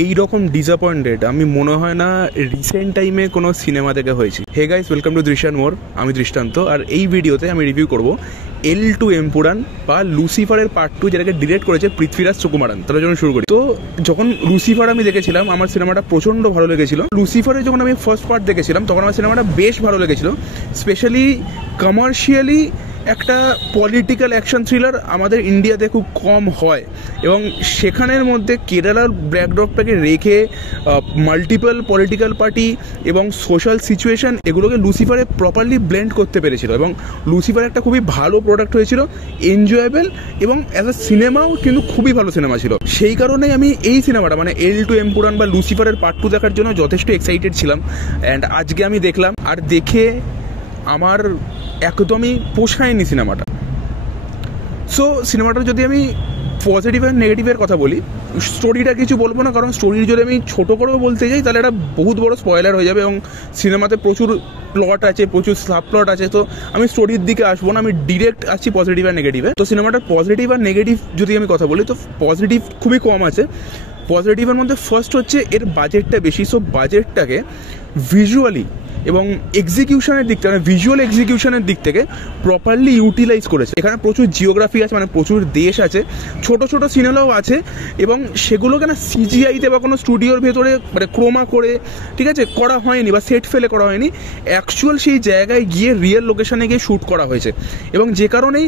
এই রকম ডিসঅ্যাপয়েন্টেড আমি মনে হয় না রিসেন্ট টাইমে কোনো সিনেমা থেকে হয়েছি। হে গাইস, ওয়েলকাম টু দৃশ্যান মোর। আমি দৃষ্টান্ত, আর এই ভিডিওতে আমি রিভিউ করব L2 এমপুরান বা লুসিফারের পার্ট 2, যেটাকে ডিরেক্ট করেছে পৃথ্বীরাজ সুকুমারন। তার জন্য শুরু করি। তো যখন লুসিফার আমি দেখেছিলাম, আমার সিনেমাটা প্রচণ্ড ভালো লেগেছিল। লুসিফারের যখন আমি ফার্স্ট পার্ট দেখেছিলাম, তখন আমার সিনেমাটা বেশ ভালো লেগেছিল। স্পেশালি কমার্শিয়ালি একটা পলিটিক্যাল অ্যাকশন থ্রিলার আমাদের ইন্ডিয়াতে খুব কম হয়, এবং সেখানের মধ্যে কেরালার ব্যাকড্রপটাকে রেখে মাল্টিপল পলিটিক্যাল পার্টি এবং সোশ্যাল সিচুয়েশন, এগুলোকে লুসিফারে প্রপারলি ব্লেন্ড করতে পেরেছিল, এবং লুসিফার একটা খুবই ভালো প্রোডাক্ট হয়েছিল, এনজয়েবল, এবং অ্যাজ আ সিনেমাও কিন্তু খুবই ভালো সিনেমা ছিল। সেই কারণেই আমি এই সিনেমাটা মানে L2 এমপুরান বা লুসিফারের পার্ট 2 দেখার জন্য যথেষ্ট এক্সাইটেড ছিলাম। অ্যান্ড আজকে আমি দেখলাম, আর দেখে আমার একদমই পোষায়নি সিনেমাটা। সো সিনেমাটার যদি আমি পজিটিভ আর নেগেটিভের কথা বলি, স্টোরিটা কিছু বলবো না, কারণ স্টোরির যদি আমি ছোটো করেও বলতে যাই তাহলে একটা বহুত বড় স্পয়লার হয়ে যাবে, এবং সিনেমাতে প্রচুর প্লট আছে, প্রচুর সাব প্লট আছে। তো আমি স্টোরির দিকে আসবো না, আমি ডিরেক্ট আসছি পজিটিভ আর নেগেটিভে। তো সিনেমাটার পজিটিভ আর নেগেটিভ যদি আমি কথা বলি, তো পজিটিভ খুবই কম আছে। পজিটিভের মধ্যে ফার্স্ট হচ্ছে এর বাজেটটা বেশি। সো বাজেটটাকে ভিজুয়ালি এবং এক্সিকিউশনের দিক থেকে, ভিজুয়াল এক্সিকিউশনের দিক থেকে প্রপারলি ইউটিলাইজ করেছে। এখানে প্রচুর জিওগ্রাফি আছে, মানে প্রচুর দেশ আছে, ছোট ছোট সিনেমাও আছে, এবং সেগুলোকে না সিজিআইতে বা কোনো স্টুডিওর ভেতরে মানে ক্রোমা করে ঠিক আছে করা হয়নি, বা সেট ফেলে করা হয়নি। অ্যাকচুয়াল সেই জায়গায় গিয়ে রিয়েল লোকেশনে গিয়ে শ্যুট করা হয়েছে, এবং যে কারণেই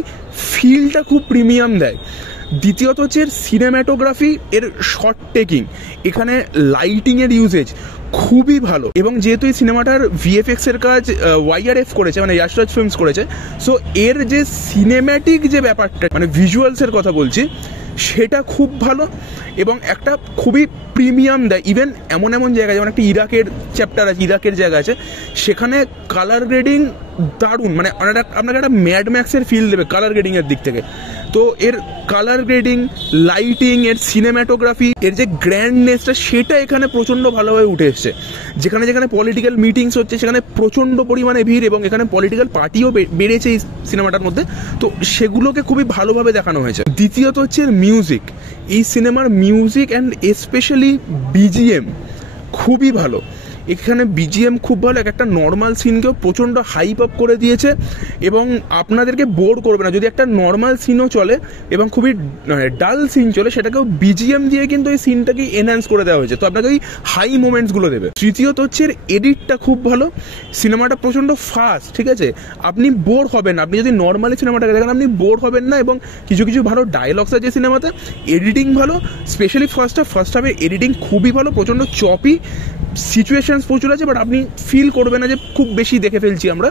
ফিলটা খুব প্রিমিয়াম দেয়। দ্বিতীয়ত হচ্ছে এর সিনেম্যাটোগ্রাফি, এর শর্ট টেকিং, এখানে লাইটিংয়ের ইউজেজ খুবই ভালো। এবং যেহেতু এই সিনেমাটার ভিএফএক্স এর কাজ YRF করেছে, মানে ইয়াশরাজ ফিল্মস করেছে, সো এর যে সিনেম্যাটিক যে ব্যাপারটা মানে ভিজুয়ালসের কথা বলছি, সেটা খুব ভালো, এবং একটা খুবই প্রিমিয়াম দেয়। ইভেন এমন এমন জায়গা, যেমন একটা ইরাকের চ্যাপ্টার আছে, ইরাকের জায়গা আছে, সেখানে কালার গ্রেডিং দারুণ, মানে আপনাকে একটা ম্যাড ম্যাক্সের ফিল দেবে কালার গ্রেডিংয়ের দিক থেকে। তো এর কালার গ্রেডিং, লাইটিং, এর সিনেম্যাটোগ্রাফি, এর যে গ্র্যান্ডনেসটা, সেটা এখানে প্রচণ্ড ভালোভাবে উঠে এসছে। যেখানে যেখানে পলিটিক্যাল মিটিংস হচ্ছে, সেখানে প্রচণ্ড পরিমাণে ভিড়, এবং এখানে পলিটিক্যাল পার্টিও বেড়েছে এই সিনেমাটার মধ্যে। তো সেগুলোকে খুবই ভালোভাবে দেখানো হয়েছে। দ্বিতীয়ত হচ্ছে মিউজিক। এই সিনেমার মিউজিক অ্যান্ড স্পেশালি বিজিএম খুবই ভালো। এখানে বিজিএম খুব ভালো, একটা নর্মাল সিনকেও প্রচণ্ড হাইপ আপ করে দিয়েছে, এবং আপনাদেরকে বোর করবে না। যদি একটা নর্মাল সিনও চলে এবং খুবই ডাল সিন চলে, সেটাকেও বিজিএম দিয়ে কিন্তু এই সিনটাকে এনহ্যান্স করে দেওয়া হয়েছে, তো আপনাকে ওই হাই মোমেন্টসগুলো দেবে। তৃতীয়ত হচ্ছে এডিটটা খুব ভালো। সিনেমাটা প্রচণ্ড ফাস্ট, ঠিক আছে, আপনি বোর হবেন না। আপনি যদি নর্মালি সিনেমাটাকে দেখেন, আপনি বোর হবেন না, এবং কিছু কিছু ভালো ডায়লগস আছে সিনেমাতে। এডিটিং ভালো, স্পেশালি ফার্স্ট হাফে এডিটিং খুবই ভালো, প্রচণ্ড চপি, সিচুয়েশনস প্রচুর আছে, বাট আপনি ফিল করবেন না যে খুব বেশি দেখে ফেলছি আমরা।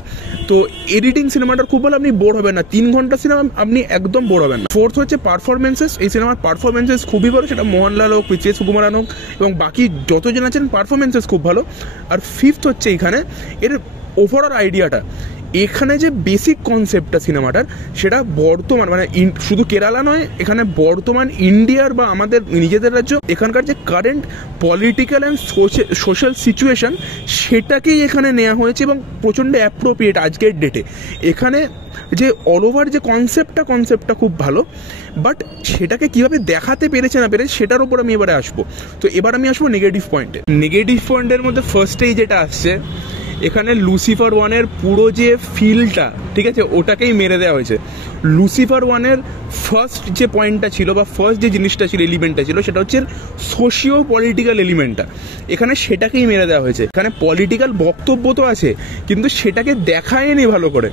তো এডিটিং সিনেমাটার খুব ভালো, আপনি বোর হবেন না। 3 ঘন্টা সিনেমা, আপনি একদম বোর হবেন না। ফোর্থ হচ্ছে পারফরমেন্সেস। এই সিনেমার পারফরমেন্সেস খুবই ভালো, সেটা মোহনলাল হোক, পৃথ্বীরাজ সুকুমারন হোক, এবং বাকি যতজন আছেন, পারফরমেন্সেস খুব ভালো। আর ফিফথ হচ্ছে এখানে এর ওভারঅল আইডিয়াটা। এখানে যে বেসিক কনসেপ্টটা সিনেমাটার, সেটা বর্তমান মানে শুধু কেরালা নয়, এখানে বর্তমান ইন্ডিয়ার বা আমাদের নিজেদের রাজ্য, এখানকার যে current political and social situation, সেটাকেই এখানে নেওয়া হয়েছে, এবং প্রচণ্ড অ্যাপ্রোপ্রিয়েট আজকের ডেটে। এখানে যে অল ওভার যে কনসেপ্টটা খুব ভালো, বাট সেটাকে কীভাবে দেখাতে পেরেছে না পেরেছে, সেটার ওপর আমি এবারে আসবো। তো এবার আমি আসবো নেগেটিভ পয়েন্টে। নেগেটিভ পয়েন্টের মধ্যে ফার্স্টেই যেটা আসছে, এখানে লুসিফার 1-এর পুরো যে ফিলটা, ঠিক আছে, ওটাকেই মেরে দেওয়া হয়েছে। লুসিফার 1-এর ফার্স্ট যে পয়েন্টটা ছিল, বা ফার্স্ট যে জিনিসটা ছিল, এলিমেন্টটা ছিল, সেটা হচ্ছে সোশিও পলিটিক্যাল এলিমেন্টটা। এখানে সেটাকেই মেরে দেওয়া হয়েছে। এখানে পলিটিক্যাল বক্তব্য তো আছে, কিন্তু সেটাকে দেখায়নি ভালো করে।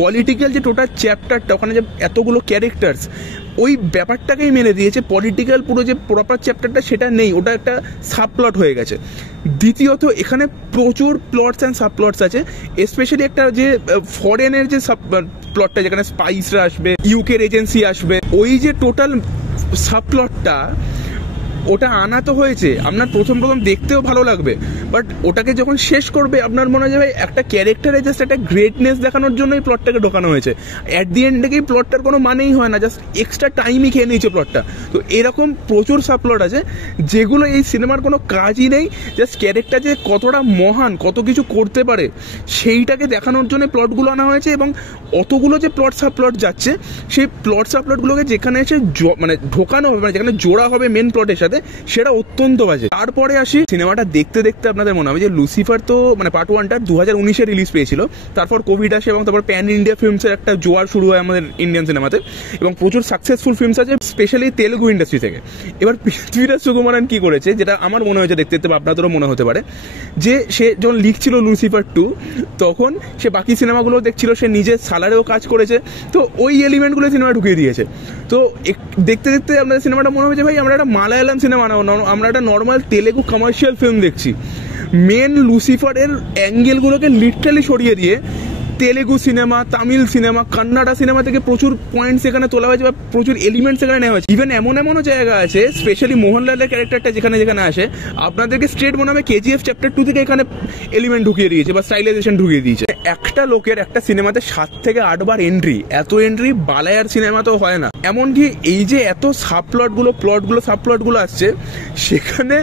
পলিটিক্যাল যে টোটাল চ্যাপ্টারটা, ওখানে যে এতগুলো ক্যারেক্টার্স, ওই ব্যাপারটাকেই মেরে দিয়েছে। পলিটিক্যাল পুরো যে প্রপার চ্যাপ্টারটা, সেটা নেই, ওটা একটা সাবপ্লট হয়ে গেছে। দ্বিতীয়ত, এখানে প্রচুর প্লটস অ্যান্ড সাবপ্লটস আছে, স্পেশালি একটা যে ফরেনের যে প্লটটা, যেখানে স্পাইসরা আসবে, ইউকের এজেন্সি আসবে, ওই যে টোটাল সাবপ্লটটা, ওটা আনা তো হয়েছে, আপনার প্রথম দেখতেও ভালো লাগবে, বাট ওটাকে যখন শেষ করবে, আপনার মনে হয় একটা ক্যারেক্টারে জাস্ট একটা গ্রেটনেস দেখানোর জন্য এই প্লটটাকে ঢোকানো হয়েছে। অ্যাট দি এন্ড থেকে এই প্লটটার কোনো মানেই হয় না, জাস্ট এক্সট্রা টাইমই খেয়ে নিয়েছে প্লটটা। তো এরকম প্রচুর সাবপ্লট আছে, যেগুলো এই সিনেমার কোনো কাজই নেই। জাস্ট ক্যারেক্টার যে কতটা মহান, কত কিছু করতে পারে, সেইটাকে দেখানোর জন্য প্লটগুলো আনা হয়েছে। এবং অতগুলো যে প্লট সাবপ্লট যাচ্ছে, সেই প্লট সাবপ্লটগুলোকে যেখানে এসে মানে ঢোকানো হবে, মানে যেখানে জোড়া হবে মেন প্লটের সাথে, সিনেমাটাতে, সেটা অত্যন্ত বাজে। তারপরে আসি, সিনেমাটা দেখতে দেখতে আপনাদের মনে হবে যে লুসিফার তো মানে পার্ট 1টা 2019-এ রিলিজ পেয়েছিল, তারপর কোভিড আসে এবং তারপর প্যান ইন্ডিয়া ফিল্মসের একটা জোয়ার শুরু হয় আমাদের ইন্ডিয়ান সিনেমাতে, এবং প্রচুর সাকসেসফুল ফিল্মস আছে স্পেশালি তেলুগু ইন্ডাস্ট্রি থেকে। এবার পৃথ্বীরাজ সুকুমারন কি করেছে, যেটা আমার মনে হয়েছে দেখতে দেখতে, আপনাদেরও মনে হতে পারে, যে সে যখন লিখছিল লুসিফার 2 তখন সে বাকি সিনেমাগুলো দেখছিল, সে নিজের সালারেও কাজ করেছে, তো ওই এলিমেন্টগুলো সিনেমা ঢুকিয়ে দিয়েছে। তো দেখতে দেখতে আপনাদের সিনেমাটা মনে হবে যে ভাই আমরা একটা মালায়ালাম সিনেমা না, আমরা একটা নর্মাল তেলেগু কমার্শিয়াল ফিল্ম দেখছি। মেন লুসিফারের অ্যাঙ্গেলগুলোকে লিটারালি সরিয়ে দিয়ে Telugu cinema, Tamil cinema, Kannada cinema থেকে প্রচুর পয়েন্টস এখানে তোলা হয়েছে বা প্রচুর এলিমেন্টস এখানে নেওয়া হয়েছে। ইভেন এমনও জায়গা আছে, স্পেশালি মোহনলালের ক্যারেক্টারটা যেখানে যেখানে আসে, আপনাদেরকে স্ট্রেট মনে হবে কেজিএফ চ্যাপ্টার 2 থেকে এখানে এলিমেন্ট ঢুকিয়ে দিয়েছে বা স্টাইলাইজেশন ঢুকিয়ে দিয়েছে। একটা লোকের একটা সিনেমাতে 7 থেকে 8 বার এন্ট্রি, এত এন্ট্রি বালায়ার সিনেমাতেও হয় না। এমনকি এই যে এত সাবপ্লটগুলো আসছে, সেখানে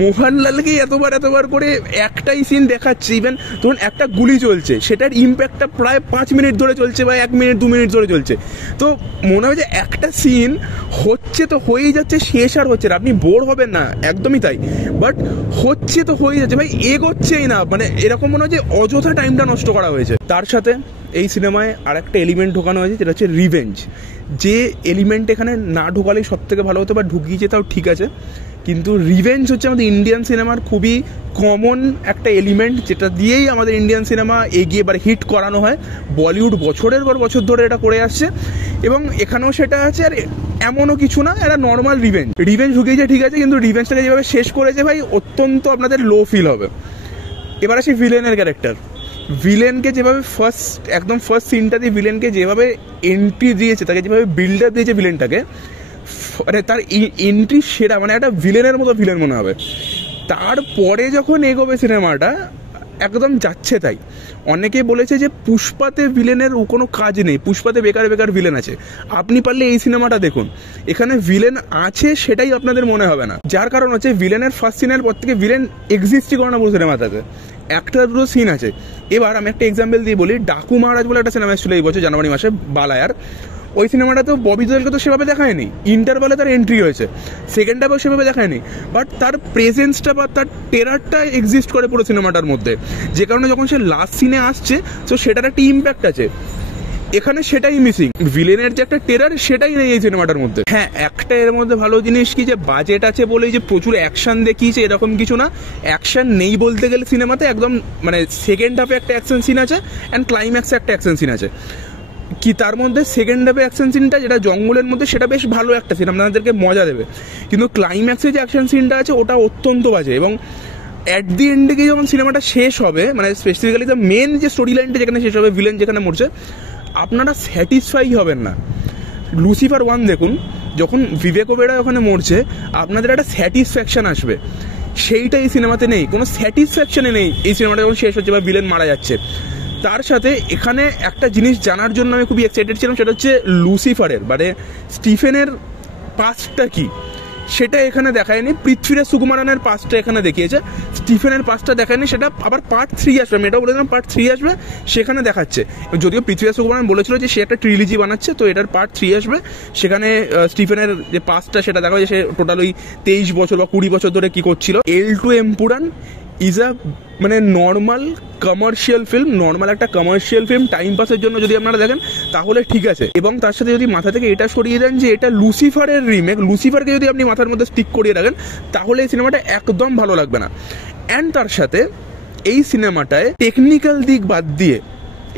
মোহনলালকেই এতবার করে একটাই সিন দেখাচ্ছে। ইভেন ধরুন একটা গুলি চলছে, সেটার ইম্প্যাক্ট প্রায় 5 মিনিট ধরে চলছে বা 1 মিনিট 2 মিনিট ধরে চলছে। তো মনে হয় যে একটা সিন হচ্ছে তো হয়েই যাচ্ছে, শেষ আর হচ্ছে না, আপনি বোর হবেন না, একদমই তাই, বাট হচ্ছে তো হয়ে যাচ্ছে ভাই, এগোচ্ছেই না, মানে এরকম মনে হয় যে অযথা টাইমটা নষ্ট করা হয়েছে। তার সাথে এই সিনেমায় আর একটা এলিমেন্ট ঢোকানো হয়েছে, যেটা হচ্ছে রিভেঞ্জ। যে এলিমেন্ট এখানে না ঢোকালেই সব থেকে ভালো হতো, বা ঢুকিয়েছে তাও ঠিক আছে, কিন্তু রিভেঞ্জ হচ্ছে আমাদের ইন্ডিয়ান সিনেমার খুবই কমন একটা এলিমেন্ট, যেটা দিয়েই আমাদের ইন্ডিয়ান সিনেমা এগিয়ে হিট করানো হয়। বলিউড বছরের পর বছর ধরে এটা করে আসছে এবং এখানেও সেটা আছে। আর এমনও কিছু না, এটা নর্মাল রিভেঞ্জ ঢুকিয়েছে ঠিক আছে, কিন্তু রিভেঞ্জটাকে যেভাবে শেষ করেছে ভাই, অত্যন্ত আপনাদের লো ফিল হবে। এবার আসি ভিলেনের ক্যারেক্টার। ভিলেনকে যেভাবে একদম ফার্স্ট সিনটা দিয়ে ভিলেনকে যেভাবে এন্ট্রি দিয়েছে, তাকে যেভাবে বিল্ড আপ দিয়েছে ভিলেনটাকে, মানে তার এন্ট্রি সেরা, মানে একটা ভিলেনের মতো ভিলেন মনে হবে। তারপরে যখন এগোবে সিনেমাটা, একদম যাচ্ছে তাই। অনেকে বলেছে যে পুষ্পাতে ভিলেনের কোনো কাজ নেই, পুষ্পাতে বেকার ভিলেন আছে। আপনি পারলে এই সিনেমাটা দেখুন, এখানে ভিলেন আছে সেটাই আপনাদের মনে হবে না। যার কারণ হচ্ছে ভিলেনের ফার্স্ট সিনের পর থেকে ভিলেন এক্সিস্টই করে না পুরো সিনেমাটাতে, একটা দুটো সিন আছে। এবার আমি একটা এক্সাম্পল দিয়ে বলি, ডাকু মহারাজ বলে একটা সিনেমা এসেছিল এই বছর জানুয়ারি মাসে, বালায়ার। ওই সিনেমাটা তো ববি দেওলকে তো সেভাবে দেখায়নি, ইন্টারভালে তার এন্ট্রি হয়েছে, সেকেন্ড হাফেও সেভাবে দেখায়নি, বাট তার প্রেজেন্সটা বা তার টেরারটা এক্সিস্ট করে পুরো সিনেমাটার মধ্যে, যে কারণে যখন সে লাস্ট সিনে আসছে তো সেটার একটা ইম্প্যাক্ট আছে। এখানে সেটাই মিসিং, ভিলেনের যে একটা টেরার সেটাই নেই এই সিনেমাটার মধ্যে। হ্যাঁ, একটা এর মধ্যে ভালো জিনিস কি, যে বাজেট আছে বলেই যে প্রচুর অ্যাকশন দেখিয়েছে এরকম কিছু না। অ্যাকশন নেই বলতে গেলে সিনেমাতে একদম, মানে সেকেন্ড হাফে একটা অ্যাকশন সিন আছে অ্যান্ড ক্লাইম্যাক্সে একটা অ্যাকশন সিন আছে। কি তার মধ্যে সেকেন্ড হাফে অ্যাকশন সিনটা যেটা জঙ্গলের মধ্যে, সেটা বেশ ভালো একটা সিন, আপনাদেরকে মজা দেবে, কিন্তু ক্লাইম্যাক্সে যে অ্যাকশন সিনটা আছে ওটা অত্যন্ত বাজে। এবং অ্যাট দি এন্ডে গিয়ে যখন সিনেমাটা শেষ হবে, মানে স্পেসিফিক্যালি দ্য মেন যে স্টোরি লাইনটা যেখানে শেষ হবে, ভিলেন যেখানে মরছে, আপনারা স্যাটিসফাই হবেন না। লুসিফার 1 দেখুন, যখন বিবেক ওবেরয় ওখানে মরছে, আপনাদের একটা স্যাটিসফ্যাকশন আসবে, সেইটা এই সিনেমাতে নেই, কোনো স্যাটিসফ্যাকশনে নেই এই সিনেমাটা যখন শেষ হচ্ছে বা ভিলেন মারা যাচ্ছে। তার সাথে এখানে একটা জিনিস জানার জন্য আমি খুবই এক্সাইটেড ছিলাম, সেটা হচ্ছে লুসিফারের মানে স্টিফেনের পাস্টটা কি, সেটা এখানে দেখায়নি। পৃথ্বীরাজ সুকুমারনের পাস্টটা এখানে দেখিয়েছে, স্টিফেনের পাস্টটা দেখায়নি। সেটা আবার পার্ট 3 আসবে, আমি এটাও বলেছিলাম পার্ট 3 আসবে, সেখানে দেখাচ্ছে। যদিও পৃথ্বীরাজ সুকুমারন বলেছিল যে সে একটা ট্রিলজি বানাচ্ছে, তো এটার পার্ট 3 আসবে, সেখানে স্টিফেনের যে পাস্টটা সেটা দেখা যায়, সে টোটাল ওই 23 বছর বা 20 বছর ধরে কি করছিল। L2 এমপুরান ইজ আ মানে নর্মাল কমার্শিয়াল ফিল্ম, নর্মাল একটা কমার্শিয়াল ফিল্ম, টাইম পাসের জন্য যদি আপনারা দেখেন তাহলে ঠিক আছে। এবং তার সাথে যদি মাথা থেকে এটা সরিয়ে দেন যে এটা লুসিফারের রিমেক, লুসিফারকে যদি আপনি মাথার মধ্যে স্টিক করিয়ে রাখেন, তাহলে এই সিনেমাটা একদম ভালো লাগবে না। অ্যান্ড তার সাথে এই সিনেমাটায় টেকনিক্যাল দিক বাদ দিয়ে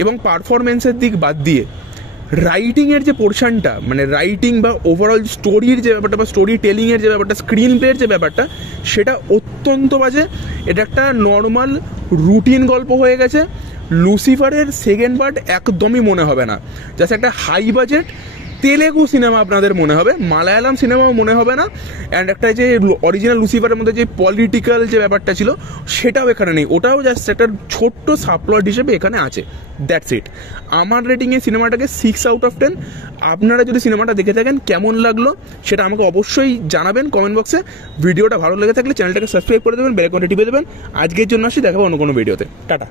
এবং পারফরমেন্সের দিক বাদ দিয়ে রাইটিংয়ের যে পোর্শনটা, মানে রাইটিং বা ওভারঅল স্টোরির যে ব্যাপারটা বা স্টোরি টেলিংয়ের যে ব্যাপারটা, স্ক্রিন প্লের যে ব্যাপারটা, সেটা অত্যন্ত বাজে। এটা একটা নর্মাল রুটিন গল্প হয়ে গেছে। লুসিফারের সেকেন্ড পার্ট একদমই মনে হবে না, জাস্ট একটা হাই বাজেট তেলেগু সিনেমা আপনাদের মনে হবে, মালায়ালাম সিনেমাও মনে হবে না। অ্যান্ড একটা যে অরিজিনাল লুসিফারের মধ্যে যে পলিটিক্যাল যে ব্যাপারটা ছিল, সেটাও এখানে নেই, ওটাও জাস্ট একটা ছোট্ট সাবপ্লট হিসেবে এখানে আছে, দ্যাটস ইট। আমার রেটিংয়ে সিনেমাটাকে 6 আউট অফ 10। আপনারা যদি সিনেমাটা দেখে থাকেন, কেমন লাগলো সেটা আমাকে অবশ্যই জানাবেন কমেন্ট বক্সে। ভিডিওটা ভালো লেগে থাকলে চ্যানেলটাকে সাবস্ক্রাইব করে দেবেন, বেল আইকনটা টিপে দেবেন। আজকের জন্য আসি, দেখাবো অন্য কোনো ভিডিওতে। টাটা।